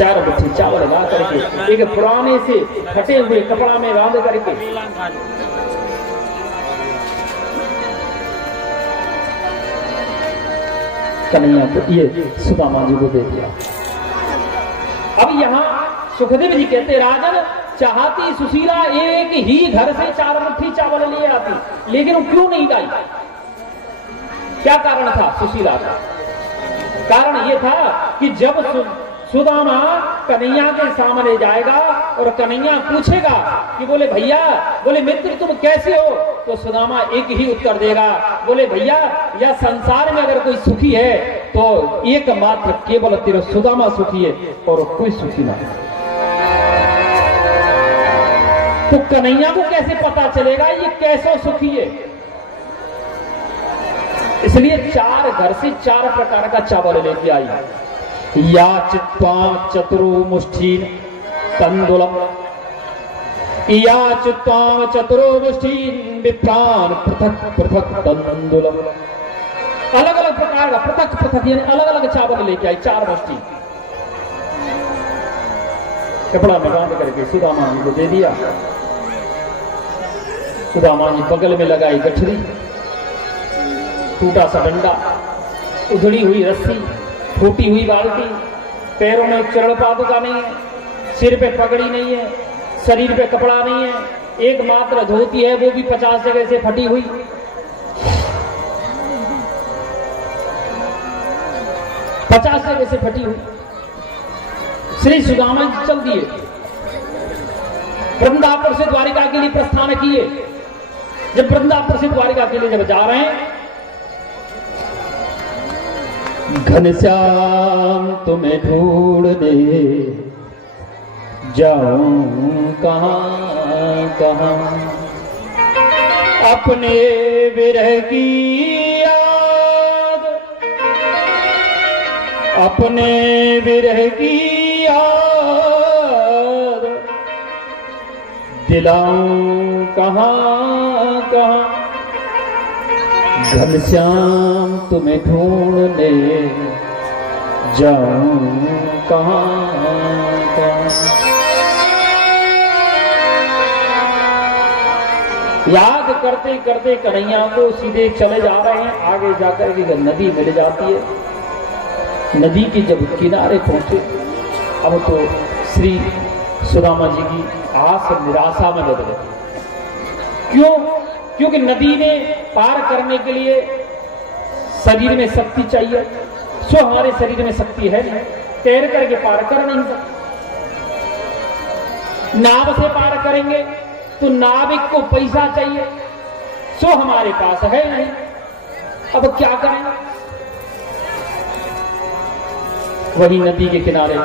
4 मुट्ठी चावल ला करके एक पुराने से फटे हुए कपड़ा में बांध करके कन्हैया को ये सुदामा जी को दे दिया। अब यहाँ सुखदेव जी कहते राजन चाहती सुशीला एक ही घर से 4 मुट्ठी चावल ले आती, लेकिन वो क्यों नहीं लाई? क्या कारण था सुशीला का? कारण ये था कि जब सुदामा कन्हैया के सामने जाएगा और कन्हैया पूछेगा कि बोले भैया, बोले मित्र तुम कैसे हो, तो सुदामा एक ही उत्तर देगा, बोले भैया या संसार में अगर कोई सुखी है तो एकमात्र केवल तेरा सुदामा सुखी है और कोई सुखी नहीं। तो कन्हैया को कैसे पता चलेगा ये कैसा सुखी है? इसलिए 4 घर से 4 प्रकार का चावल लेके आई। या चित्वां चतुरो मुष्ठीन तंदुलम, या चित्वां चतुरो मुष्ठीन विप्रान पृथक पृथक तंदुलम। अलग अलग प्रकार का पृथक पृथक यानी अलग अलग चावल लेके आई 4 मुष्ठी। कपड़ा में बांध करके सुदामा जी को दे दिया। सुदामा जी बगल में लगाई गठरी, टूटा सा डंडा, उधड़ी हुई रस्सी, फूटी हुई बाल्टी, पैरों में चरण पादुका नहीं है, सिर पे पगड़ी नहीं है, शरीर पे कपड़ा नहीं है, एकमात्र धोती है वो भी 50 जगह से फटी हुई। पचास जगह से फटी हुई। श्री सुदामा जी चल दिए, वृंदावन से द्वारिका के लिए प्रस्थान किए। जब वृंदावन से द्वारिका के लिए जब जा रहे हैं, घनश्याम तुम्हें ढूंढने जाऊं कहां कहां, अपने विरह की याद, अपने विरह की याद दिलाऊं कहां कहां। घनश्याम तुम्हें ढूंढने जाऊं कहां कहां। याद करते करते कन्हैया को सीधे चले जा रहे हैं। आगे जाकर के नदी मिल जाती है। नदी के जब किनारे पहुंचे, अब तो श्री सुदामा जी की आस निराशा में बदल गई। क्यों? क्योंकि नदी में पार करने के लिए शरीर में शक्ति चाहिए। सो हमारे शरीर में शक्ति है नहीं, तैर करके पार कर नहीं सकते। नाव से पार करेंगे तो नाविक को पैसा चाहिए, सो हमारे पास है नहीं। अब क्या करें? वही नदी के किनारे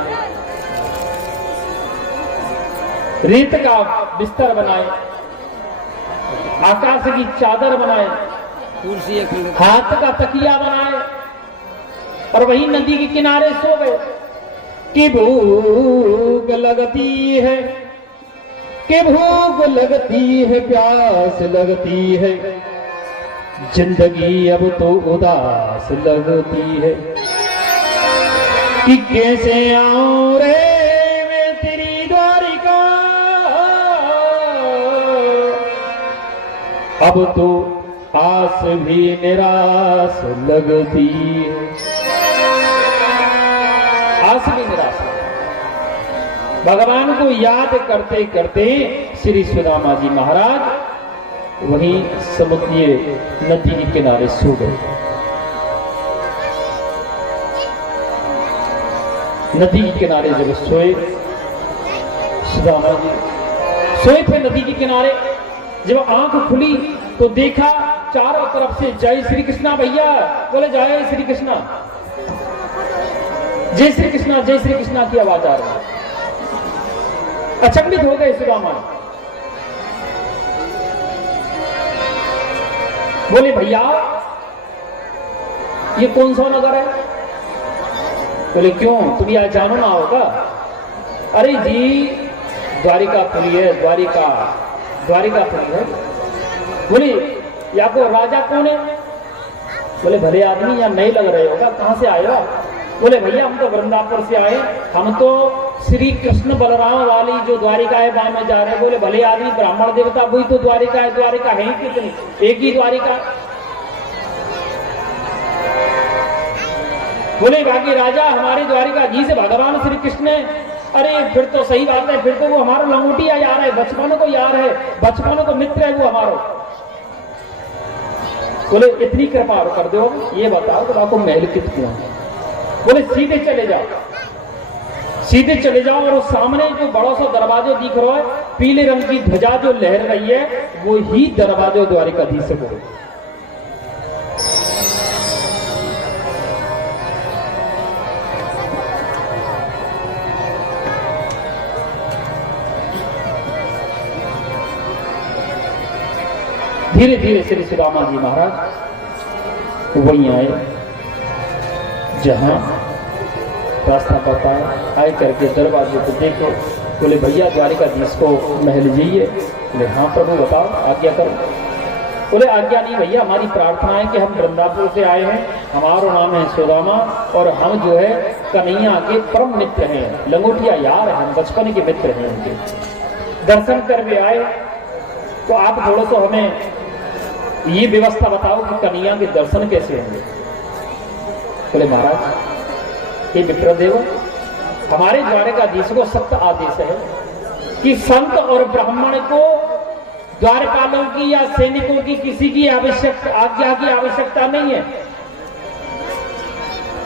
रेत का बिस्तर बनाए, आकाश की चादर बनाए, हाथ का तकिया बनाए और वही नदी के किनारे सो गए। कि भूख लगती है, कि भूख लगती है, प्यास लगती है, जिंदगी अब तो उदास लगती है। कि कैसे आऊं रे मैं तेरी द्वारिका, अब तो आस भी निराश लगती है। आस भी निराश। भगवान को याद करते करते श्री सुदामा जी महाराज वहीं समुद्री नदी के किनारे सो गए। नदी के किनारे जब सोए, सुदामा जी सोए थे नदी के किनारे। जब आंख खुली तो देखा चारों तरफ से जय श्री कृष्णा भैया, बोले जय श्री कृष्णा, जय श्री कृष्णा, जय श्री कृष्णा की आवाज आ रही है। अचंभित हो गए सुदामा, बोले भैया ये कौन सा नगर है? बोले क्यों, तुम यह जानो ना होगा? अरे जी द्वारिकापुरी है, द्वारिकापुरी है। बोले या को राजा कौन है? बोले भले आदमी यहाँ नहीं लग रहे होगा, कहां से आए हो? बोले भैया हम तो वृंदावन से आए, हम तो श्री कृष्ण बलराम वाली जो द्वारिका है वहां में जा रहे हैं। बोले भले आदमी ब्राह्मण देवता वही तो द्वारिका है, द्वारिका है ही कितनी, एक ही द्वारिका। बोले बाकी राजा हमारे द्वारिका जी से भगवान श्री कृष्ण है। अरे फिर तो सही बात है, फिर तो वो हमारा लंगोटिया यार है, बचपन को यार है, बचपन को मित्र है वो हमारा। बोले इतनी कृपा कर दो, ये बताओ तो आपको महल कितना है। बोले सीधे चले जाओ, सीधे चले जाओ और उस सामने जो बड़ा सा दरवाजा दिख रहा है, पीले रंग की ध्वजा जो लहर रही है, वो ही दरवाजा द्वारिकाधीश को। धीरे धीरे श्री सुदामा जी महाराज वहीं आए जहां रास्ता बताया। आए करके दरवाजे को देखो। बोले भैया द्वारिकाधीश को महल जाइए। बोले हाँ प्रभु बताओ आज्ञा करो। बोले आज्ञा नहीं भैया, हमारी प्रार्थना है कि हम वृंदावन से आए हैं, हमारा नाम है सुदामा और हम जो है कन्हैया के परम मित्र हैं, लंगोटिया यार हैं, हम बचपन के मित्र हैं उनके। दर्शन करके आए तो आप थोड़ा सा हमें ये व्यवस्था बताओ कि कन्हैया के दर्शन कैसे होंगे। बोले महाराज ये विप्रदेव, हमारे द्वारिकाधीश को सख्त आदेश है कि संत और ब्राह्मण को द्वारपालों की या सैनिकों की किसी की आज्ञा की आवश्यकता नहीं है।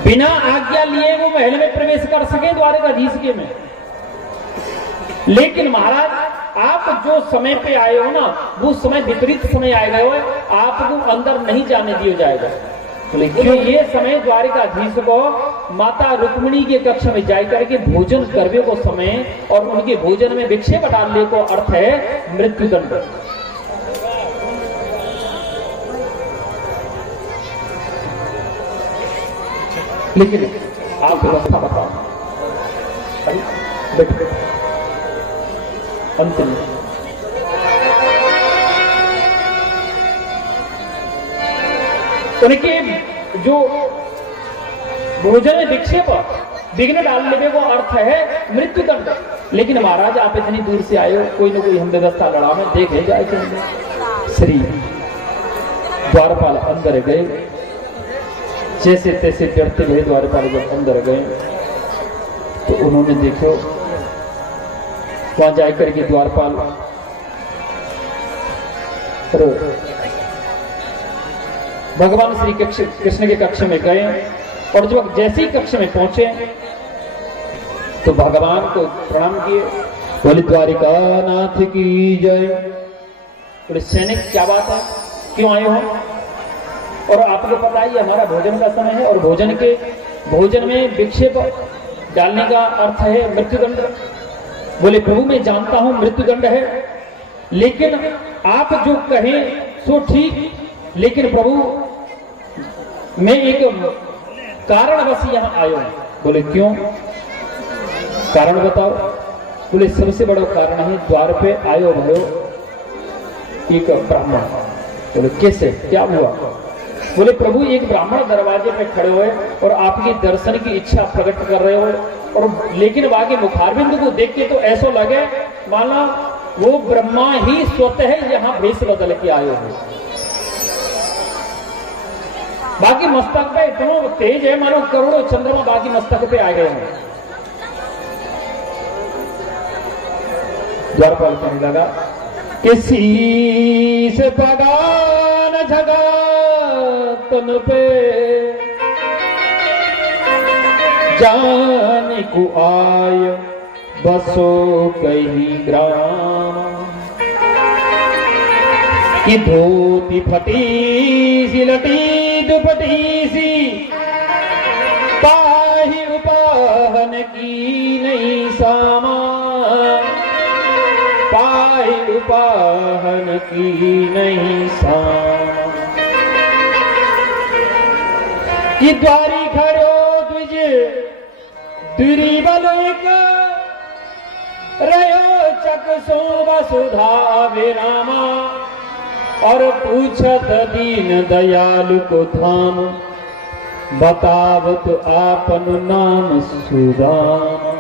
बिना आज्ञा लिए वो महल में प्रवेश कर सके द्वारकाधीश के में। लेकिन महाराज आप जो समय पे आए हो ना, वो समय विपरीत समय आए गए हो, आपको अंदर नहीं जाने दिया जाएगा। क्यों? ये समय द्वारिकाधीश को माता रुक्मिणी के कक्ष में जाकर के भोजन करने को समय और उनके भोजन में विक्षेप डालने को अर्थ है मृत्युदंड। लेकिन आप व्यवस्था बताओ। अंत में उनके जो भोजन में विक्षेप विघ्न डालने को अर्थ है मृत्युदंड। लेकिन महाराज आप इतनी दूर से आए हो, कोई ना कोई हम व्यवस्था लड़ा में देखे जाए। श्री द्वारपाल अंदर गए, जैसे तैसे डरते हुए द्वारपाल जब अंदर गए तो उन्होंने देखो वहां जाकर के द्वारपाल भगवान श्री कृष्ण के कक्ष में गए और जब जैसे ही कक्ष में पहुंचे तो भगवान को प्रणाम किए। बोले द्वारिका नाथ की जय। बोले सैनिक क्या बात है, क्यों आए हो? और आपको पता ही हमारा भोजन का समय है और भोजन में विक्षेप डालने का अर्थ है मृत्युदंड। बोले प्रभु मैं जानता हूं मृत्युदंड है, लेकिन आप जो कहें सो ठीक, लेकिन प्रभु मैं एक कारणवश यहां आया हूं। बोले क्यों, कारण बताओ। बोले सबसे बड़ा कारण है द्वार पे आयो भयो एक ब्राह्मण। बोले कैसे, क्या हुआ? बोले प्रभु एक ब्राह्मण दरवाजे पे खड़े हुए और आपकी दर्शन की इच्छा प्रकट कर रहे हो, और लेकिन बाकी मुखारबिंद को देख के तो ऐसा लगे माना वो ब्रह्मा ही स्वतः यहाँ भेष बदल के आए हो। बाकी मस्तक पे इतना तेज है मानो करोड़ों चंद्रमा बाकी मस्तक पे आ गए हैं। द्वारपाल कहने लगा किसी से पगान झगा तन पे जाने को आय बसो कहीं ग्राम कि धोती फटी सी लटी दुपटी सी पाही उपाहन की नहीं सामा, पाही उपाहन की नहीं सामा कि द्वारी खड़ो तुझे दुरी बलिक रयो चक सो वसुधा विरामा और पूछत दीन दयालु को धाम बतावत आपन नाम सुदामा।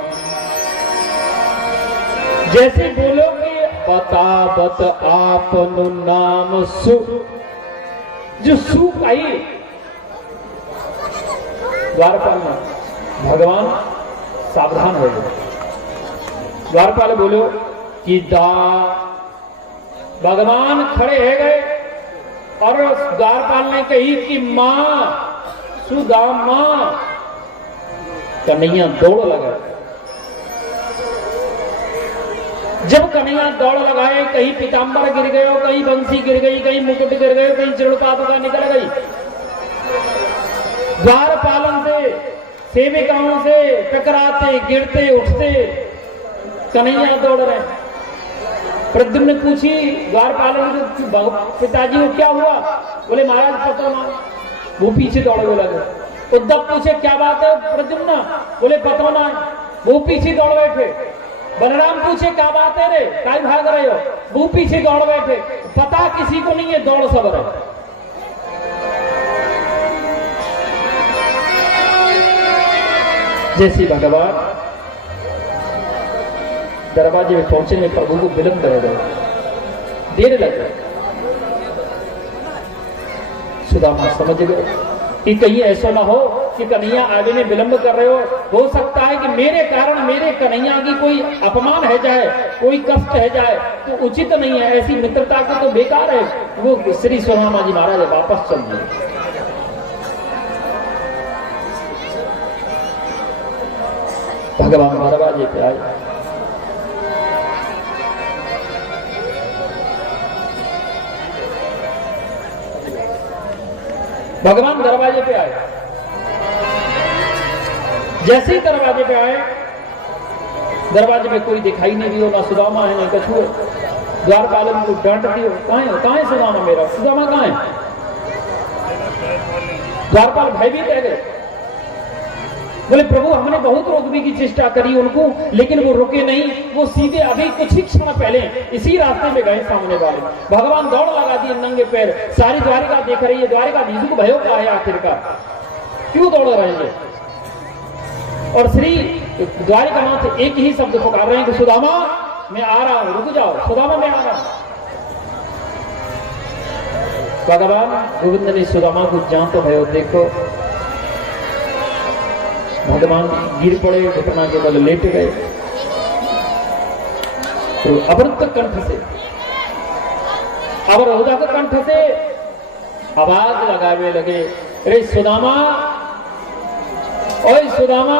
जैसे बोलोगे बतावत आपन नाम सु, जो सु आई द्वारपाल में भगवान सावधान हो गए। द्वारपाल बोलो कि दा, भगवान खड़े है गए और द्वारपाल ने कही कि मां सुदामा। कन्हैया दौड़ लगा। जब कन्हैया दौड़ लगाए, कहीं पीताम्बर गिर गए, कहीं बंसी गिर गई, कहीं मुकुट गिर गए, कहीं चिड़पादुका निकल गई। द्वारपालन से, सेविकाओं से टकराते गिरते उठते कन्हैया दौड़ रहे। प्रद्युम्न ने पूछी द्वारपालन के पिताजी को क्या हुआ? बोले महाराज पता ना, वो पीछे दौड़े लगे। उद्धव पूछे क्या बात है प्रद्युम्न? बोले पता ना, वो पीछे दौड़ बैठे। बलराम पूछे क्या बात है रे, काय भाग रहे हो? वो पीछे दौड़ बैठे। पता किसी को नहीं है, दौड़ सब रहे। जैसे भगवान दरवाजे में पहुंचने में प्रभु को विलंब रह गए, देर लग गई। सुदामा समझ गए कि कहीं ऐसा ना हो कि कन्हैया आगे में विलंब कर रहे हो सकता है कि मेरे कारण मेरे कन्हैया की कोई अपमान है जाए, कोई कष्ट है जाए, तो उचित नहीं है। ऐसी मित्रता को तो बेकार है। वो श्री सुदामा जी महाराज वापस चल गए। भगवान दरवाजे पे आए। भगवान दरवाजे पे आए। जैसे ही दरवाजे पे आए, दरवाजे में कोई दिखाई नहीं दियो, ना सुदामा है ना कछु है। द्वारपालन को डांट दियो, कहां है सुदामा? मेरा सुदामा कहां है? द्वारपाल भयभीत रह गए। बोले प्रभु हमने बहुत रोकने की चेष्टा करी उनको, लेकिन वो रुके नहीं। वो सीधे अभी कुछ ही क्षण पहले इसी रास्ते में गए सामने वाले। भगवान दौड़ लगा दिए नंगे पैर। सारी द्वारिका देख रही है। द्वारिका धीशु को भयो का है आखिरकार, क्यों दौड़ रहे हैं? और श्री द्वारिका नाथ एक ही शब्द पुकार रहे हैं कि सुदामा मैं आ रहा हूं, रुक जाओ। सुदामा मैं आ रहा हूं। भगवान गोविंद ने सुदामा को जान तो भयो देखो। भगवान गिर पड़े, घटना के बल लेट गए। तो अवरुद्ध कंठ से, अवरोधक कंठ से आवाज लगावे लगे, अरे सुदामा, ओए सुदामा,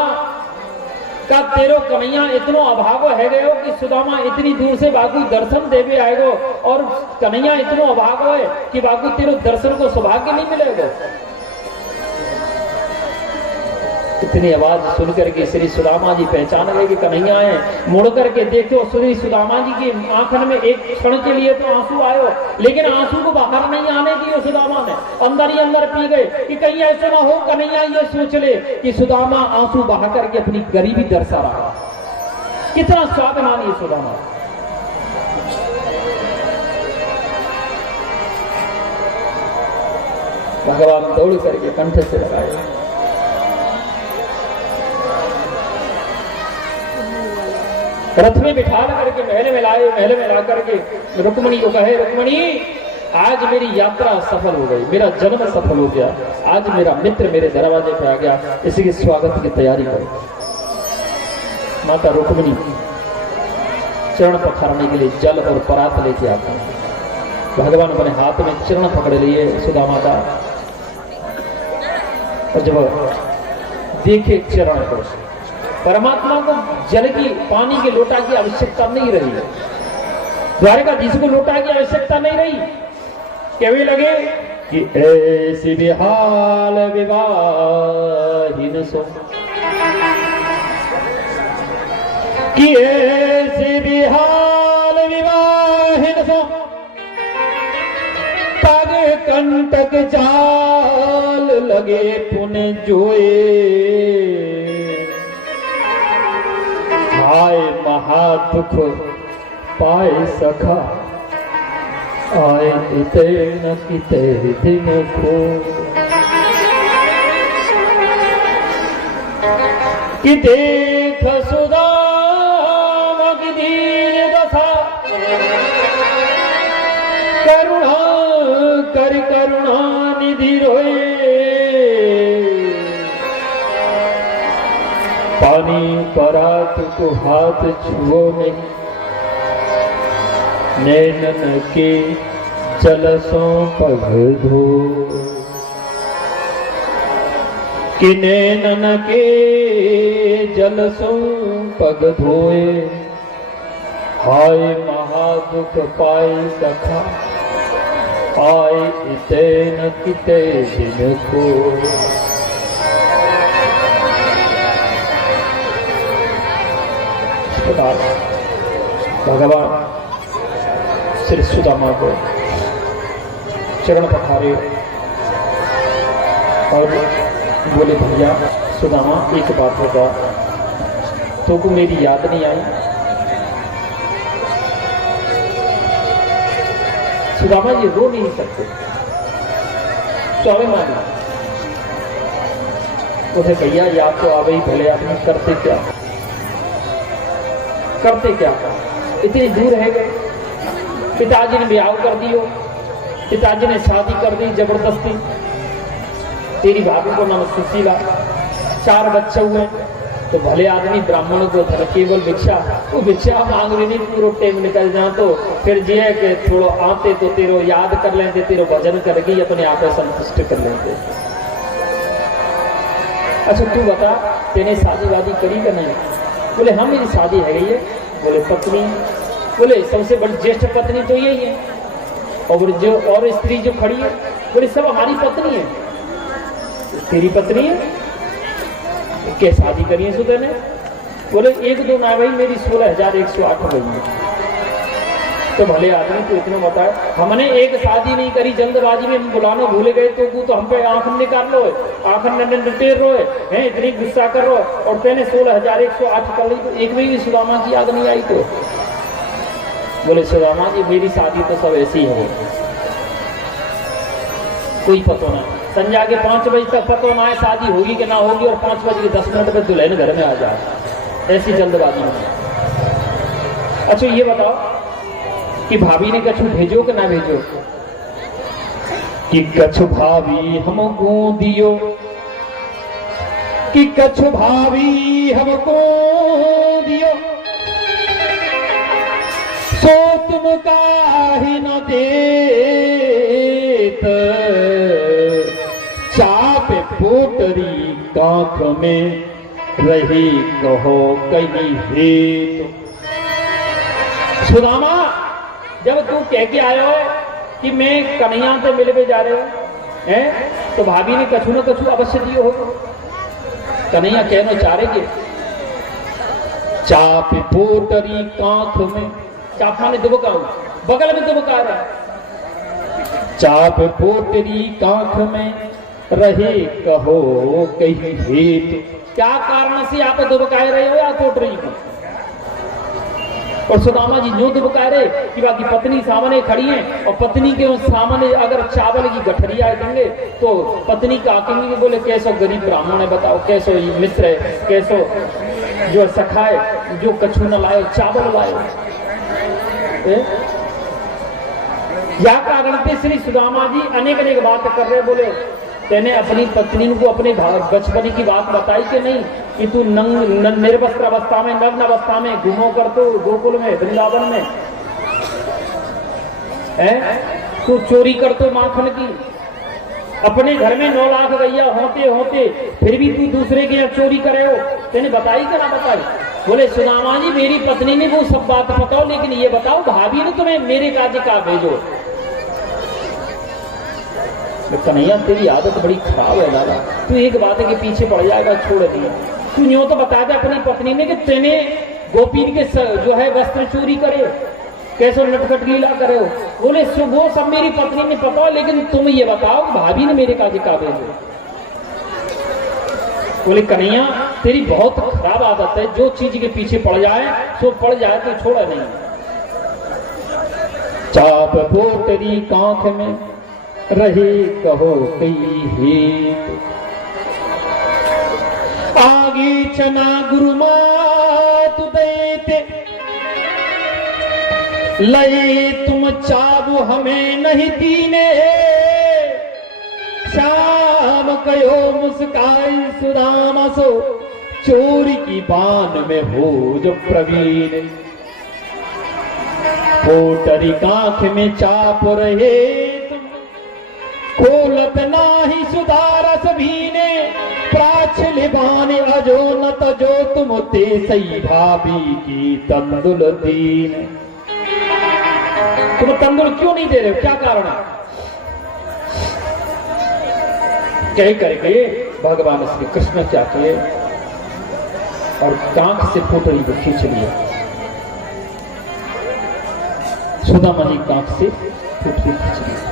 का तेरो कन्हैया इतनो अभाव है गयो कि सुदामा इतनी दूर से बाकू दर्शन देवे आएगो, और कन्हैया इतनो अभाव है कि बाकू तेरो दर्शन को सौभाग्य नहीं मिलेगा। इतनी आवाज सुनकर के श्री सुदामा जी पहचान गए कि कन्हैया है। मुड़ करके देखो, श्री सुदामा जी की आंखन में एक क्षण के लिए तो आंसू आयो, लेकिन आंसू को बाहर नहीं आने दिए सुदामा ने, अंदर ही अंदर पी गए कि कहीं ऐसा ना हो कन्हैया ये सोच ले कि सुदामा आंसू बहा करके अपनी गरीबी दर्शा रहा। कितना स्वाभिमानी है सुदामा। भगवान दौड़ करके कंठ से लगाए। रथ में बिठा करके महल में लाए। महल में ला करके रुक्मणी को कहे, रुक्मणी आज मेरी यात्रा सफल हो गई, मेरा जन्म सफल हो गया, आज मेरा मित्र मेरे दरवाजे पे आ गया, इसी के स्वागत की तैयारी करो। माता रुक्मणी चरण पखारने के लिए जल और परात लेके आता है। भगवान अपने हाथ में चरण पकड़ लिए सुदामा का, और जब देखे चरण को, परमात्मा को जल की, पानी के लोटा की आवश्यकता नहीं रही। द्वारिकाधीश को लोटा की आवश्यकता नहीं रही। कहने लगे कि ऐसी विहाल विवाहिन सो, कि ऐसी विहाल विवाहिन सो, पग कंटक जाल लगे पुन जोए। आए महादुख पाए सखा, आए किते न किते दिन को। कि देख सुदामा की दीन दशा, करुणा कर करुणा निधि रोए, पानी परा तुको हाथ छुओ नहीं, नैनन के जलसों पग धो, कि नैनन के जलसों पग धोए, हाय महादुख पाए सखा, आए इते न किते दिन को। भगवान श्री सुदामा को चरण पखारे और बोले, भैया सुदामा एक बात होगा, तो को मेरी याद नहीं आई? सुदामा जी रो नहीं सकते, स्वाभिमानी। उसे भैया याद तो आ गई, भले आदमी करते क्या इतनी दूर है गए। पिताजी ने ब्याह कर दियो, पिताजी ने शादी कर दी जबरदस्ती। तेरी भाभी को नाम सुशीला, 4 बच्चे हुए। तो भले आदमी ब्राह्मण को था केवल भिक्षा, वो भिक्षा मांग रही नहीं, पूरा टाइम निकल जा तो फिर जे के थोड़ो आते तो तेरो याद कर लेते, तेरो भजन करके अपने आप संतुष्ट कर लेते। अच्छा तू बता, तेने शादी वादी करी कि नहीं? बोले हाँ मेरी शादी है गई है। बोले पत्नी? बोले सबसे बड़ी ज्येष्ठ पत्नी तो यही है, और जो और स्त्री जो खड़ी है, बोले सब हमारी पत्नी है। तेरी पत्नी है? क्या शादी करी है सुधे ने? बोले 1-2 ना भाई, मेरी 16,108 गई है। तो भले आदमी को इतना बताए, हमने एक शादी नहीं करी, जल्दबाजी में हम बुलाना भूले गए, तो हम पे आंख निकाल लो, आंख टेर रो है, इतनी गुस्सा कर रो, और तेने 16,108 कर ली, तो एक भी सुदामा की याद नहीं आई? तो बोले सुदामा जी मेरी शादी तो सब ऐसी है, कोई पता ना। संध्या के 5 बजे तक पता ना है शादी होगी कि ना होगी, और 5:10 पे दुल्हन घर में आ जाए, ऐसी जल्दबाजी में। अच्छा ये बताओ कि भाभी ने कछु भेजो कि ना भेजो? कि कछु भाभी हमको दियो, कि कछु भाभी हमको दियो, सो तुम काहे न देत, चाप पोटरी कांख में रही कहो कहीं हेत। सुदामा जब तू कह के आयो कि मैं कन्हैया से मिलने जा रहे हो हैं, तो भाभी ने कछु न कछु अवश्य दियो हो। कन्हैया कहना चाह रहे कि चाप पोटरी कांख में, चाप माने दुबका, बगल में दुबका रहा, चाप पोटरी कांख में रहे कहो कहीं हेत। क्या कारण से आप दुबकाए रहे हो या पोटरी को? और सुदामा जी यूं दुबका रहे कि बाकी पत्नी सामने खड़ी है, और पत्नी के सामने अगर चावल की गठरिया देंगे तो पत्नी का आकेंगे, बोले कैसो गरीब ब्राह्मण है, बताओ कैसो मिश्र है, कैसो जो सखा है, जो कछु न लाए चावल लाए। या कारण से श्री सुदामा जी अनेक बात कर रहे। बोले तेने अपनी पत्नी को अपने बचपन की बात बताई कि नहीं, कि तू निर्वस्त्र अवस्था में, नग्न अवस्था में घूमो कर तो गोकुल में, वृंदावन में तू चोरी कर तो माखन की, अपने घर में 9 लाख गैया होते होते फिर भी तू दूसरे के यहाँ चोरी करे हो, तेने बताई कि ना बताई? बोले सुदामा जी मेरी पत्नी ने वो सब बात बताओ, लेकिन ये बताओ भाभी ने तुम्हें मेरे काज का भेजो। कन्हैया तेरी आदत बड़ी खराब है दादा, तू एक बात के पीछे पड़ जाएगा, छोड़ दिया। तू यूं तो बता दे अपनी पत्नी ने कि तेने गोपीन के जो है वस्त्र चोरी करे, कैसे नटखट लीला करे हो। बोले वो सब मेरी पत्नी ने पता, लेकिन तुम ये बताओ भाभी ने मेरे काज का भेजो। बोले कन्हैया तेरी बहुत खराब आदत है, जो चीज के पीछे पड़ जाए सो पड़ जाए तो छोड़ा नहीं। चाप पोटरी कांख में रहे कहो कई हेत, आगे चना गुरु मातु दैते, लई तुम चाबु हमें नहीं दीने, श्याम कयो मुस्काई सुदामा सो, चोरी की बान में हो जो प्रवीण। कोटरी कांख में चाप रहे तुम, खोलत नाही सुधारस भीने, प्राच लिबान अजो न तजो तुम ते सही भाभी की तंदुल दीन। तुम तंदुल क्यों नहीं दे रहे हो, क्या कारण है? कह करके भगवान श्री कृष्ण क्या किए और कांख से पोटली को खींच लिए। सुदामा जी कांख से पोटली खींच ली।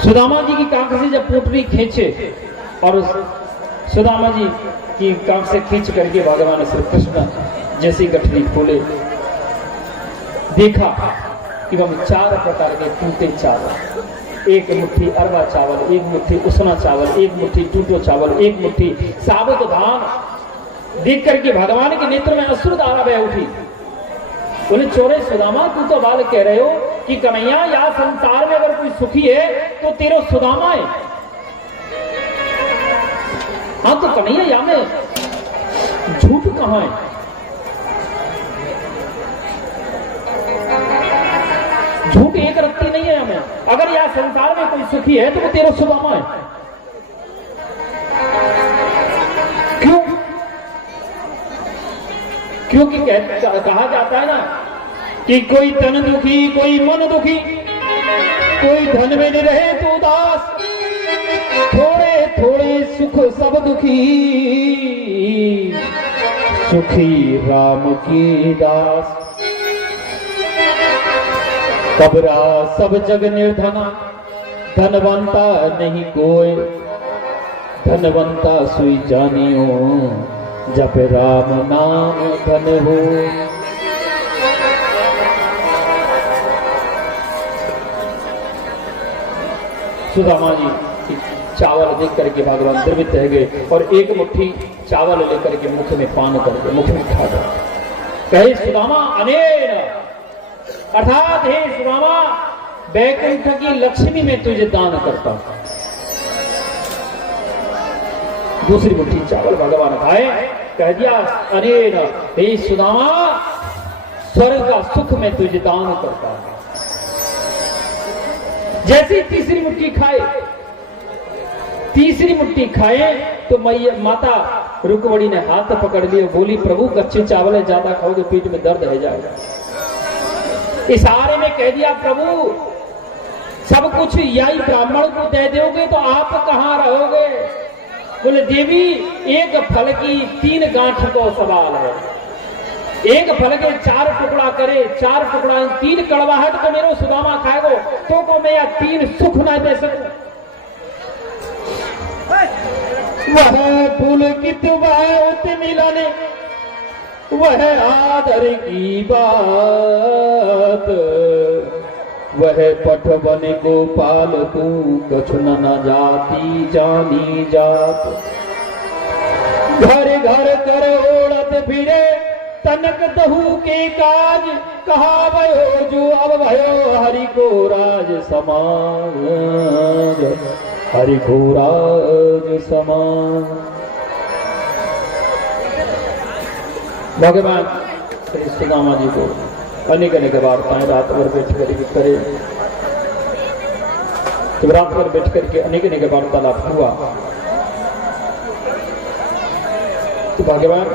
सुदामा जी की कांख से जब पोटली खींचे और सुदामा जी की कांख से खींच करके भगवान श्री कृष्ण जैसी गठरी खोले, देखा कि वह 4 प्रकार के टूटे चावल, एक मुट्ठी अरवा चावल, एक मुट्ठी उसना चावल, एक मुट्ठी टूटो चावल, एक मुट्ठी साबुत धान। देख करके भगवान के नेत्र में अश्रु धारा बह उठी। बोले चोरे सुदामा, तू तो बाल कह रहे हो कि कन्हैया या संसार में अगर कोई सुखी है तो तेरा सुदामा है। हाँ तो कन्हैया या में झूठ कहां है? झूठ एक रत्ती नहीं है हमें। अगर यह संसार में कोई सुखी है तो वो तेरा सुदामा है। क्यों? क्योंकि कहा जाता है ना कि कोई तन दुखी, कोई मन दुखी, कोई धन में नहीं रहे तो उदास, थोड़े थोड़े सुख सब दुखी, सुखी राम की दास। कबरा सब जग निर्धना, धनवंता नहीं कोई, धनवंता सुई जानियो, जप राम नाम धन हो। सुदामा जी चावल देख करके भगवान द्रवित रह गए और एक मुट्ठी चावल लेकर के मुख में पान करके मुख में खा गए। कहे सुदामा अनेन, अर्थात हे सुदामा, बैकुंठ की लक्ष्मी में तुझे दान करता हूं। दूसरी मुट्ठी चावल भगवान खाए, कह दिया अनेन हे सुदामा, स्वर्ग का सुख में तुझे दान करता हूं। जैसी तीसरी मुट्ठी खाए, तीसरी मुट्ठी खाए तो माता रुकमणी ने हाथ पकड़ लिया, बोली प्रभु कच्चे चावल है, ज्यादा खाओगे पेट में दर्द है जाएगा। इशारे में कह दिया प्रभु सब कुछ यही ब्राह्मण को दे दोगे तो आप कहां रहोगे? बोले देवी एक फल की 3 गांठ को सवाल है, एक फल के 4 टुकड़ा करे, 4 टुकड़ा 3 कड़वाहट तो मेरे सुदामा खाएगो तो को मैं 3 सुख ना दे सकूं। वह फूल कित बात मिलाने, वह आदर की बात, वह पठवन गोपाल तू कछु न जाती जानी जात। घर घर कर ओढ़त फिरे तनक दहू के काज, कहा भयो जो अब भयो हरि को राज समाज, हरि को राज समाज। भगवान श्री सुदामा जी को अनेक अनेक वार्ताएं रात भर बैठ कर करे, तो रात भर बैठ करके अनेक अनेक वार्तालाप हुआ। तो भगवान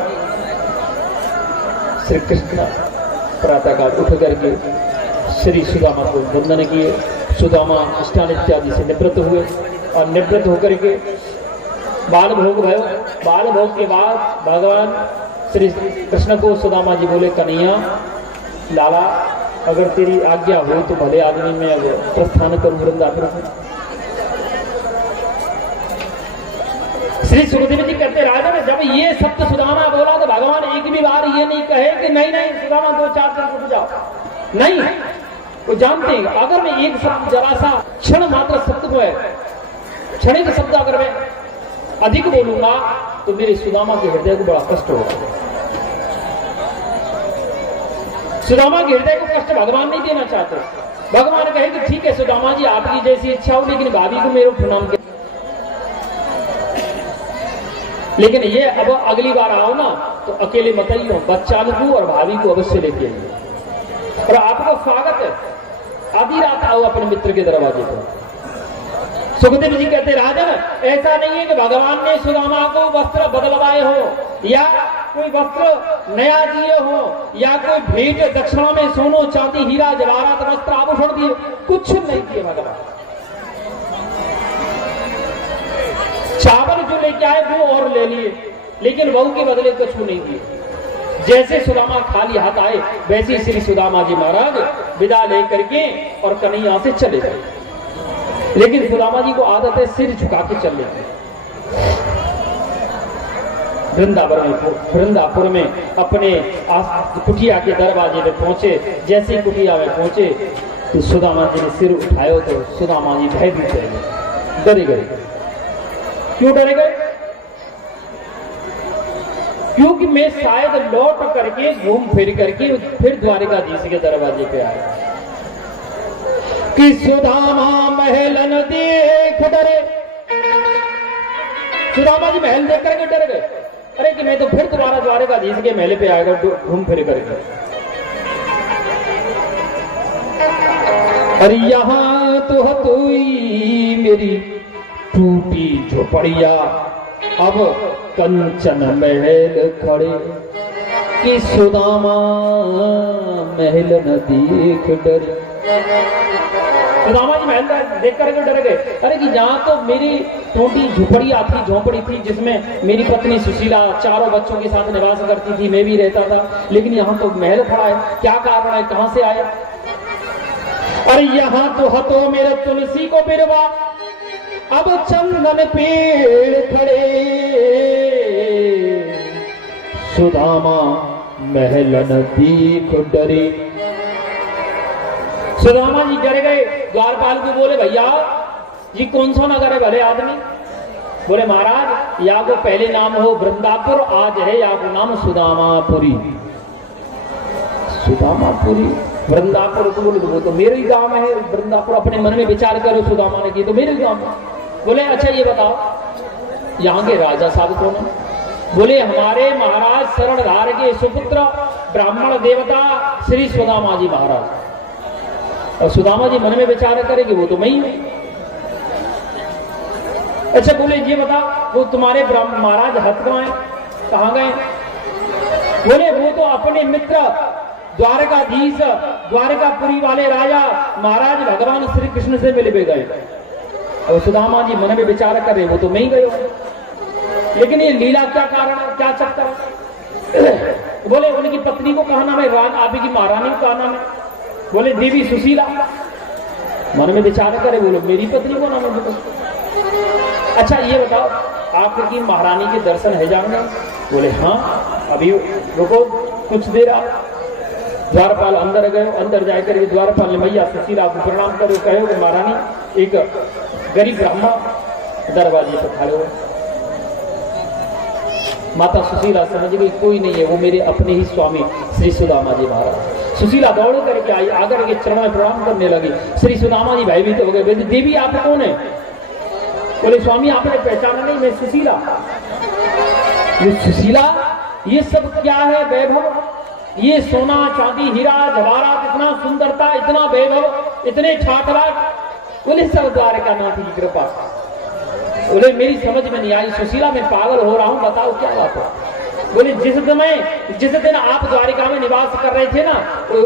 श्री कृष्ण प्रातःकाल उठ करके श्री सुदामा को वंदन किए। सुदामा स्नान इत्यादि से निवृत्त हुए और निवृत्त होकर के बाल भोग भयो। बाल भोग के बाद भगवान श्री कृष्ण को सुदामा जी बोले कन्हैया लाला, अगर तेरी आज्ञा हो तो भले आदमी में अब प्रस्थान करूं वृंदावन से। श्री सुखदेव जी कहते राजन, जब ये सत्य सुदामा बोला तो भगवान एक भी बार ये नहीं कहे कि नहीं नहीं सुदामा 2-4 दिन रुक जाओ, नहीं, वो जानते हैं अगर मैं एक शब्द जरा सा क्षण मात्र शब्द को है, क्षणिक शब्द अगर मैं अधिक बोलूंगा तो मेरे सुदामा के हृदय को बड़ा कष्ट होगा। सुदामा के हृदय को कष्ट भगवान नहीं देना चाहते। भगवान कहे कि ठीक है सुदामा जी आपकी जैसी इच्छा हो, लेकिन भाभी को मेरे प्रणाम के, लेकिन ये अब अगली बार आओ ना तो अकेले मत आइयो, बच्चा को और भाभी को अवश्य लेके आइए और आपको स्वागत है। आधी रात आओ अपने मित्र के दरवाजे पर। सुखदेव जी कहते राजन ऐसा नहीं है कि भगवान ने सुदामा को वस्त्र बदलवाए हो या कोई वस्त्र नया दिए हो या कोई भेंट दक्षिणा में सोनो चांदी हीरा जवाहरात वस्त्र आभूषण दिए, कुछ नहीं दिए भगवान। चावल जो लेके आए वो और ले लिए, लेकिन बहू के बदले कुछ नहीं दिए। जैसे सुदामा खाली हाथ आए वैसे श्री सुदामा जी महाराज विदा लेकर के और कन्हैया से चले गए। लेकिन सुदामा जी को आदत है सिर झुका के चलने की। वृंदापुर में अपने कुटिया के दरवाजे में पहुंचे। जैसे ही कुटिया में पहुंचे तो सुदामा जी ने सिर उठाया तो सुदामा जी भयभीत हो गए, डरे गए। क्यों डरे गए? क्योंकि मैं शायद लौट करके घूम फिर करके फिर द्वारिकाधीश के दरवाजे पे आया कि सुदामा महलन देख डरे। सुदामा जी महल देख करके डर गए। अरे कि मैं तो फिर दोबारा द्वारिकाधीश के महल पे आएगा घूम फिर करके। अरे यहां तो हतोई मेरी टूटी झोपड़िया, अब कंचन महल खड़े कि सुदामा महल न देख डरे। सुदामा जी महल देख करके डर गए। अरे कि जहां तो मेरी टूटी झोपड़ी थी जिसमें मेरी पत्नी सुशीला चारों बच्चों के साथ निवास करती थी, मैं भी रहता था, लेकिन यहाँ तो महल खड़ा है, क्या कारण है, कहां से आया? अरे यहाँ तो हतो मेरे तुलसी को बिरवा, अब चंदन पेड़ खड़े सुदामा महल न देख डरे। सुदामा जी डर गए। द्वारपाल को बोले भैया जी कौन सा नगर है भले आदमी? बोले महाराज या को पहले नाम हो वृंदापुर, आज है या को नाम सुदामापुरी। सुदामापुरी वृंदापुर को बोले वो तो मेरे ही गांव है वृंदापुर। अपने मन में विचार करो सुदामा ने की तो मेरे ही गांव में। बोले अच्छा ये बताओ यहाँ के राजा साहब कौन है? बोले हमारे महाराज शरणधार के सुपुत्र ब्राह्मण देवता श्री सुदामा जी महाराज। और सुदामा जी मन में विचार करेंगे वो तो मैं ही हूं। अच्छा बोले ये बताओ वो तुम्हारे महाराज हथ कहाँ गए? बोले वो तो अपने मित्र द्वारकाधीश द्वारकापुरी वाले राजा महाराज भगवान श्री कृष्ण से मिलने गए। और सुदामा जी मन में विचार कर रहे वो तो मैं ही गए। लेकिन ये लीला क्या कारण है, क्या चक्कर है? बोले उनकी पत्नी को कहा नाम है, आपकी महारानी को कहा नाम है? बोले देवी सुशीला। मन में विचार करे बोलो मेरी पत्नी को नाम है। अच्छा ये बताओ आपकी महारानी के दर्शन है जाएंगे? बोले हाँ अभी रुको कुछ देर। द्वारपाल अंदर गए, अंदर जाकर द्वारपाल ने मैया सुशीला को प्रणाम करो, कहो कि महारानी एक गरीब ब्राह्मण दरवाजे पर खड़े हो। माता सुशीला समझ गई कोई नहीं है, वो मेरे अपने ही स्वामी श्री सुदामा जी महाराज। सुशीला दौड़ करके आई, आकर के चरणों में प्रणाम करने लगी। श्री सुदामा जी भयभीत हो गए। बोले देवी आप कौन है? बोले स्वामी आपने पहचाना नहीं, मैं सुशीला। ये सुशीला ये सब क्या है वैभव? ये सोना चांदी हीरा जवाहरात, इतना सुंदरता, इतना वैभव, इतने ठाटबाट। बोले सब द्वारकानाथ की कृपा। बोले मेरी समझ में नहीं आई सुशीला, मैं पागल हो रहा हूं, बताओ क्या बात है? बोले जिस दिन आप द्वारिका में निवास कर रहे थे ना,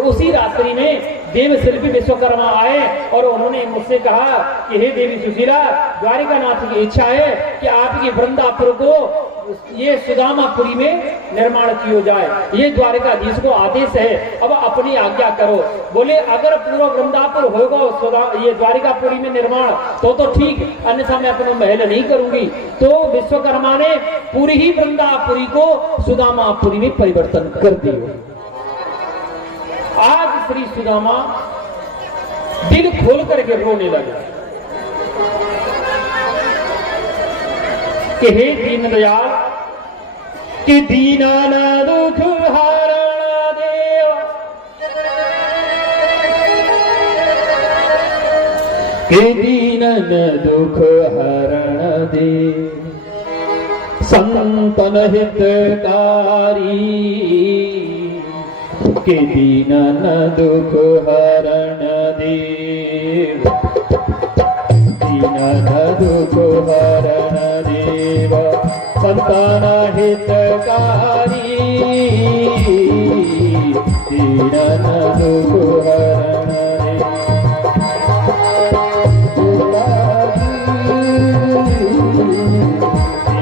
उसी रात्रि में देव शिल्पी विश्वकर्मा आए और उन्होंने मुझसे कहा कि हे देवी सुशीला, द्वारिकानाथ की इच्छा है कि आपकी वृंदापुर को ये सुदामापुरी में निर्माण किया जाए। ये द्वारिकाधीश को आदेश है, अब अपनी आज्ञा करो। बोले अगर पूरा वृंदापुर होगा ये द्वारिकापुरी में निर्माण तो ठीक, अन्यथा मैं अपना महल नहीं करूंगी। तो विश्वकर्मा ने पूरी ही वृंदापुरी को सुदामापुरी में परिवर्तन कर दिया। आज श्री सुदामा दिल खोल करके रोने लगे कि हे दीन दयाल कि दीना न दुख हरण देव कि दीन न दुख हरण देव संतन हितकारी कि दीन न दुख हरण देव दीन न दुख हरण देव संतन हितकारी दीन न दुख हरण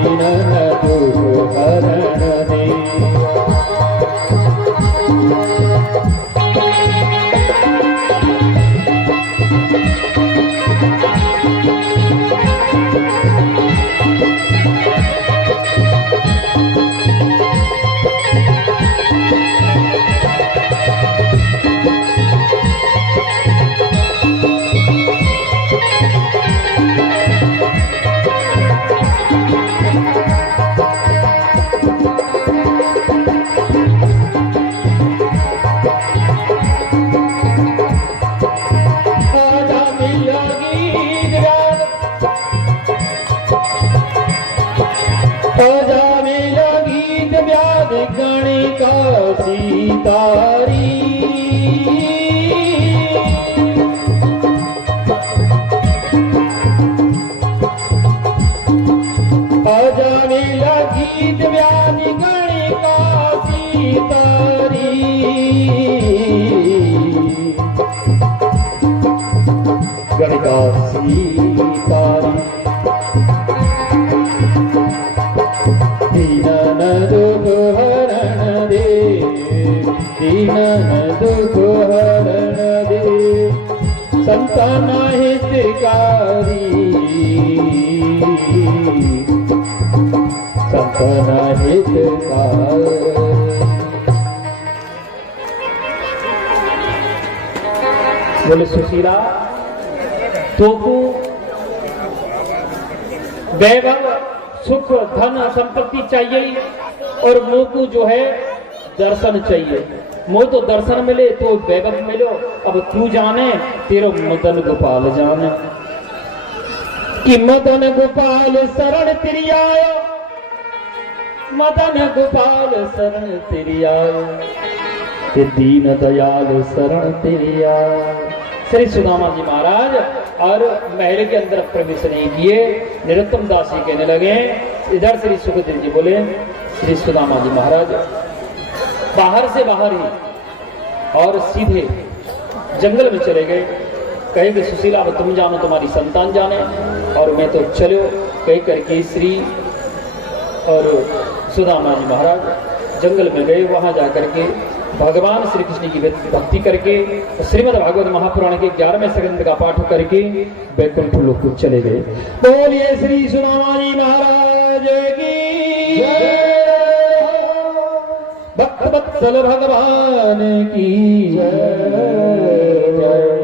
दीन न दुख हरण देव गणिका सीतारी अजामिला गीत व्याधि गणिका सीतारी गणिका सीतारी दीन न दुख हरण दे दीन न दुख हरण दे संतान हितकारी संतान हितकारी बोले सुशीला तोको वैभव सुख धन संपत्ति चाहिए और मोह को जो है दर्शन चाहिए। मोह तो दर्शन मिले तो वैभव मिलो। अब तू जाने तेरो मदन गोपाल जाने कि मदन गोपाल शरण तेरी आयो मदन गोपाल शरण तेरी आयो कि दीन दयाल शरण तेरी आयो। श्री सुदामा जी महाराज और महल के अंदर प्रवेश नहीं किए। निरुत्तम दास जी कहने लगे इधर श्री सुखदेव जी बोले श्री सुदामा जी महाराज बाहर से बाहर ही और सीधे जंगल में चले गए। कहे कि सुशीला अब तुम जानो तुम्हारी संतान जाने और मैं तो चलो कह करके श्री और सुदामा जी महाराज जंगल में गए। वहां जाकर के भगवान श्री कृष्ण की भक्ति करके श्रीमद् भागवत महापुराण के 11वें स्कंद का पाठ करके वैकुंठ लोक को चले गए। बोलिए श्री सुदामा जी महाराज की भक्त वत्सल भगवान की जय।